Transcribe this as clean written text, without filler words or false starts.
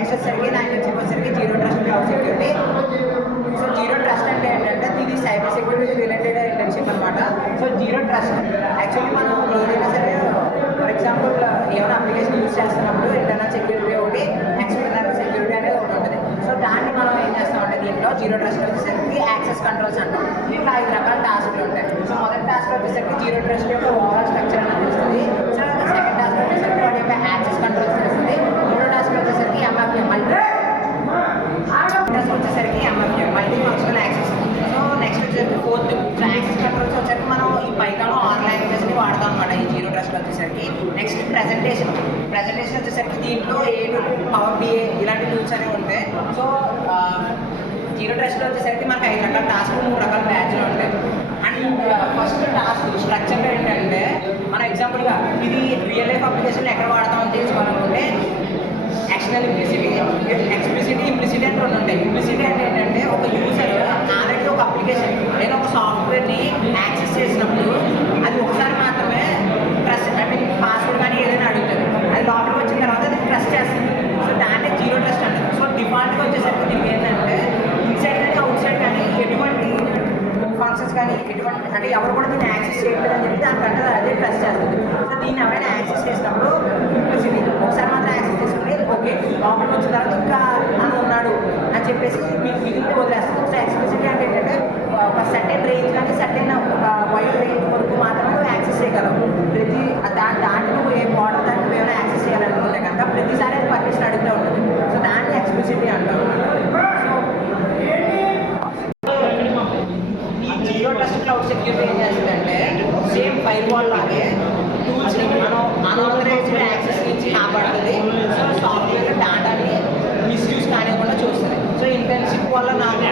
Next వచ్చేసరికి నా internship వచ్చేసరికి zero trust cloud security. So zero trust అంటే ఏంటంటే ఇది సైబర్ సెక్యూరిటీ రిలేటెడ్ ఇంటర్న్షిప్ అనమాట. సో జీరో ట్రస్ట్ యాక్చువల్లీ మనం ఏదైనా సరే ఫర్ ఎగ్జాంపుల్ ఏమైనా అప్లికేషన్ యూజ్ చేస్తున్నప్పుడు ఇంటర్నల్ సెక్యూరిటీ ఒకటి, ఎక్స్టర్నల్ సెక్యూరిటీ అనేది ఒకటి ఉంటుంది. సో దాన్ని మనం ఏం చేస్తామంటే దీంట్లో జీరో ట్రస్ట్ వచ్చేసరికి యాక్సెస్ కంట్రోల్స్ అంటాం. దీంట్లో 5 రకాల టాస్క్లు ఉంటాయి. సో మొదటి టాస్క్ వచ్చేసరికి జీరో ట్రస్ట్ యొక్క ఓవరాల్ స్ట్రక్చర్ అనేది తెలుస్తుంది. సో సెకండ్ టాస్క్ వచ్చేసరికి వాటి యొక్క యాక్సెస్ కంట్రోల్స్ తెలుస్తుంది. మూడో టాస్క్ వచ్చేసరికి ఎంఎఫ్ఏ వచ్చేసరికి MFA multi functional access. So next వచ్చేసరికి ఫోర్త్ యాక్సెస్ కంట్రోల్స్ వచ్చేసరికి మనం ఈ పైథాన్ ఆర్ లాంగ్వేజెస్ని వాడతాం అనమాట ఈ జీరో ట్రస్ట్ వచ్చేసరికి. నెక్స్ట్ ప్రెజెంటేషన్ వచ్చేసరికి దీంట్లో పవర్ బిఏ ఇలాంటి టూల్స్ అనేవి ఉంటాయి. సో జీరో ట్రస్ట్లో వచ్చేసరికి మనకి 5 రకాల టాస్క్లు 3 రకాల బ్యాచ్లు ఉంటాయి. అండ్ ఫస్ట్ టాస్క్ స్ట్రక్చర్ ఏంటంటే మన ఎగ్జాంపుల్గా ఇది రియల్ లైఫ్ అప్లికేషన్ ఎక్కడ వాడతామని తెలుసుకోవాలనుకుంటే యాక్షనల్ ఎక్స్ప్లిసిటీ ఇంప్లిసిటీ అంటే 2 ఉంటాయి. ఇంప్లిసిటీ అంటే ఏంటంటే ఒక యూజర్ ఆల్రెడీ ఒక అప్లికేషన్ లేదా ఒక సాఫ్ట్వేర్ని యాక్సెస్ చేసినప్పుడు అది ఒకసారి మాత్రమే ట్రస్ట్ పాస్వర్డ్ కానీ ఏదైనా అడుగుతుంది. అది లోపలికి వచ్చిన తర్వాత అది ట్రస్ట్ చేస్తుంది. సో దాన్ని జీరో ట్రస్ట్ అంటారు. సో డిఫాల్ట్గా వచ్చేసరికి దీనికి ఏంటంటే ఇన్సైడ్ కానీ అవుట్ సైడ్ కానీ ఎటువంటి ఫంక్షన్స్ కానీ ఎటువంటి అంటే ఎవరు కూడా దీన్ని యాక్సెస్ చేయట్లేదు అని చెప్పి దానికంటే అదే ట్రస్ట్ చేస్తుంది. సో దీన్ని ఎవరైనా యాక్సెస్ చేసినప్పుడు ఇంప్లిసిటీ ఒకసారి మాత్రం యాక్సెస్ చేసుకుని ఓకే లోపలికి వచ్చిన తర్వాత ఇంకా అని ఉన్నాడు అని చెప్పేసి మీకు మిగిలిన వదిలేస్తుంది. సో ఎక్స్ప్లిసిటీ అంటే ఏంటంటే ఒక సర్టెన్ రేంజ్ కానీ సర్టెన్ ఒక వైడ్ రేంజ్ వరకు మాత్రమే నువ్వు యాక్సెస్ చేయగలవు. ప్రతి దాన్ని నువ్వు ఏ బార్డర్ దాన్ని నువ్వు ఏమైనా యాక్సెస్ చేయాలనుకుంటే కనుక ప్రతిసారి అది పర్మిషన్ అడుగుతూ ఉంటుంది. సో దాన్ని ఎక్స్ప్లిసిటీ అంటారు. ఈ జీరో ట్రస్ట్ క్లౌడ్ సెక్యూరిటీ ఏం చేస్తుందంటే సేమ్ ఫైర్ వాల్ లాగే టూల్స్ని మనం అన్ఆథరైజ్డ్ యాక్సెస్ నుంచి కాపాడుతుంది. సో సాఫ్ట్వేర్ డేటాని మిస్యూజ్ కానివ్వకుండా చూస్తుంది. సో ఇంటర్న్షిప్ వల్ల నాకు